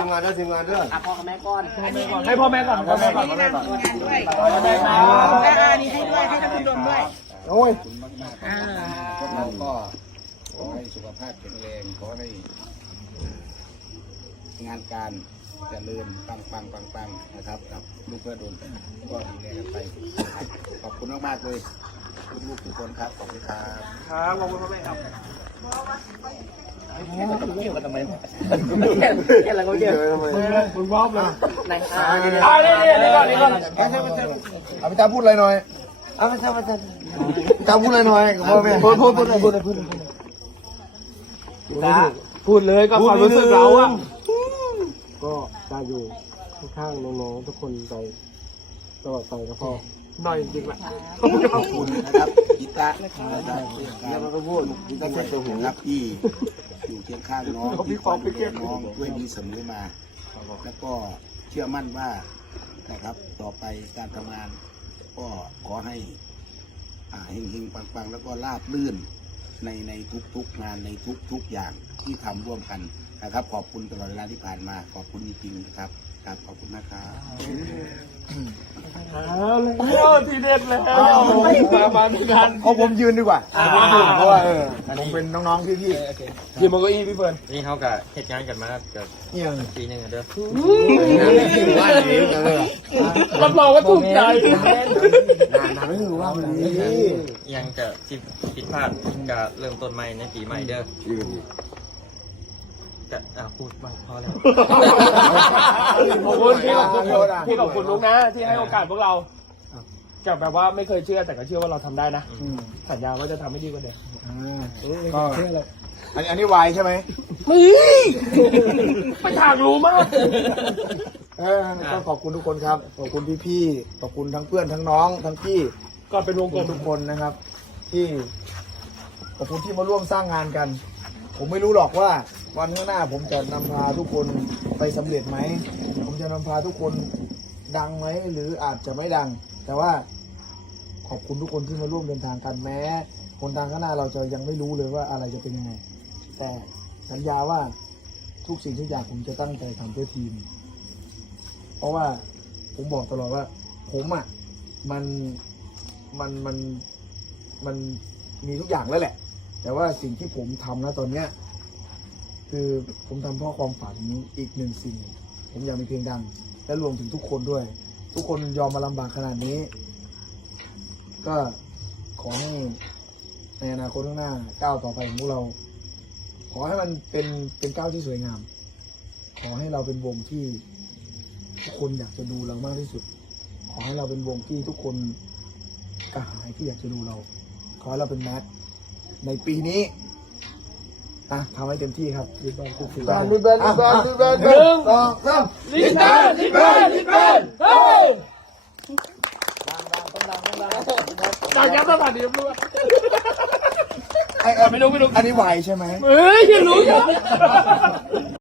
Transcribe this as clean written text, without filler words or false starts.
มงานด้วยทีมงานด้วยพ่อกับแม่ก่อนให้พ่อแม่ก่อนพ่อแม่ก่อนนี่นำทีมงานด้วยได้ไหมนี่ให้ด้วยให้ท่านผู้ชมด้วยโอ้ยขอบคุณมากๆครับพวกเราก็ขอให้สุขภาพแข็งแรงขอให้งานการเจริญปังนะครับกับลูกเพื่อโดนก็ดูแลกันไปนะครับขอบคุณมากๆเลยลูกๆทุกคนครับขอบคุณครับครับขอบคุณพ่อแม่ครับเกี่ยวกันทำไมแค่อะไรก็เกี่ยวมึงพร้อมเลยไหนนี่ก่อนเอาพี่ตาพูดอะไรหน่อยเอาพี่ตาพูดอะไรหน่อยพ่อแม่พูดพูดเลยกับความรู้สึกเราอ่ะก็จะอยู่ข้างๆน้องๆทุกคนไปตลอดไปนะพ่อหน่อยจริงๆแหละขอบคุณนะครับกิตาแล้วก็พูดกิตาเส้นตัวหูครับที่อยู่เคียงข้างน้องที่คอยดูแลน้องด้วยดีเสมอมาแล้วก็เชื่อมั่นว่านะครับต่อไปการทำงานก็ขอให้เฮงๆปังๆแล้วก็ราบลื่นในทุกๆงานในทุกๆอย่างที่ทำร่วมกันนะครับขอบคุณตลอดเวลาที่ผ่านมาขอบคุณจริงๆนะครับครับขอบคุณนะครับแล้วทีเด็ดแล้วมาที่งานเอาผมยืนดีกว่าเพราะว่าผมเป็นน้องๆพี่ยืนบนเก้าอี้พี่เฟิร์นนี่เขากับเหตุงานกันมากับๆเนี่ยปีหนึ่งอะเด้อว่าอย่างนี้เลยรับรองว่าถูกใจนานไม่รู้ว่ามันนี้ยังจะผิดพลาดกับเริ่มต้นใหม่ในปีใหม่เด้อจะพูดบ้างพอแล้วขอบคุณพี่ขอบคุณลุงนะที่ให้โอกาสพวกเราจะแบบว่าไม่เคยเชื่อแต่ก็เชื่อว่าเราทำได้นะสัญญาว่าจะทำให้ดีกว่าเดิมก็อันนี้วายใช่ไหมไม่ทางรู้มากก็ขอบคุณทุกคนครับขอบคุณพี่ๆขอบคุณทั้งเพื่อนทั้งน้องทั้งพี่ก็เป็นวงกลมทุกคนนะครับ ที่ขอบคุณที่มาร่วมสร้างงานกัน ผมไม่รู้หรอกว่าวันข้างหน้าผมจะนำพาทุกคนไปสำเร็จไหมผมจะนำพาทุกคนดังไหมหรืออาจจะไม่ดัง แต่ว่าขอบคุณทุกคนที่มาร่วมเดินทางกันแม้คนทางข้างหน้าเราจะยังไม่รู้เลยว่าอะไรจะเป็นยังไงแต่สัญญาว่าทุกสิ่งทุกอย่างผมจะตั้งใจทำเพื่อทีม เพราะว่าผมบอกตลอดว่าผมอ่ะมันมีทุกอย่างแล้วแหละ แต่ว่าสิ่งที่ผมทำนะตอนเนี้ยคือผมทำเพราะความฝันอีกหนึ่งสิ่ง ผมอยากมีเพลงดังและรวมถึงทุกคนด้วย ทุกคนยอมมาลำบากขนาดนี้ ก็ขอให้ในอนาคตข้างหน้าก้าวต่อไปของพวกเรา ขอให้มันเป็นก้าวที่สวยงาม ขอให้เราเป็นวงที่ทุกคนอยากจะดูเรามากที่สุด ขอให้เราเป็นวงที่ทุกคนกระหายที่อยากจะดูเรา ขอให้เราเป็นแมทในปีนี้ทำให้เต็มที่ครับรีบแบนรีบแบนรีบแบนรีบแบนรีบแบน1 2 3 ลิเติ้ลลิเติ้ลลิเติ้ลเฮ้ยดังยับสถานีตำรวจไม่รู้อันนี้ไหวใช่ไหมเฮ้ยยังรู้อยู่